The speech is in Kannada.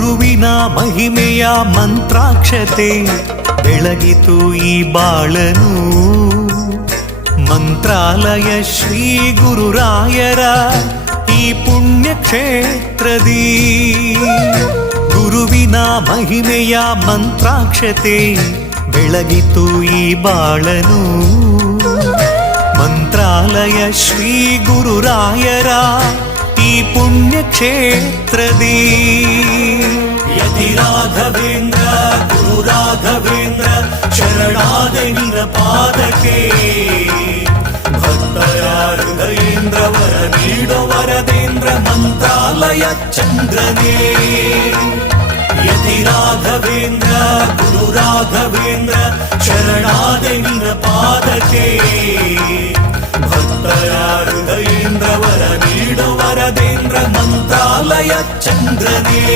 ಗುರುವಿನ ಮಹಿಮೆಯ ಮಂತ್ರಾಕ್ಷತೆ ಬೆಳಗಿತು ಈ ಬಾಳನು. ಮಂತ್ರಾಲಯ ಶ್ರೀ ಗುರುರಾಯರ ಈ ಪುಣ್ಯ ಕ್ಷೇತ್ರದಿ ಗುರುವಿನ ಮಹಿಮೆಯ ಮಂತ್ರಾಕ್ಷತೆ ಬೆಳಗಿತು ಈ ಬಾಳನು. ಮಂತ್ರಾಲಯ ಶ್ರೀ ಗುರುರಾಯರ ಈ ಪುಣ್ಯ ಕ್ಷೇತ್ರದಿ ಯತಿ ರಾಘವೇಂದ್ರ ಗುರು ರಾಘವೇಂದ್ರ ಶರಣಾದೆ ನಿನ ಪಾದಕ್ಕೆ. ಭಕ್ತರ ಹೃದಯೇಂದ್ರ ವರ ನೀಡೋ ವರದೇಂದ್ರ ಮಂತ್ರಾಲಯ ಚಂದ್ರನೇ. ಯತಿ ರಾಘವೇಂದ್ರ ಗುರು ರಾಘವೇಂದ್ರ ಶರಣಾದೆ ನಿನ ಪಾದಕ್ಕೆ. ಭಕ್ತರ ಹೃದಯೇಂದ್ರ ವರ ನೀಡೋ ವರದೇಂದ್ರ ಮಂತ್ರಾಲಯ ಚಂದ್ರನೇ.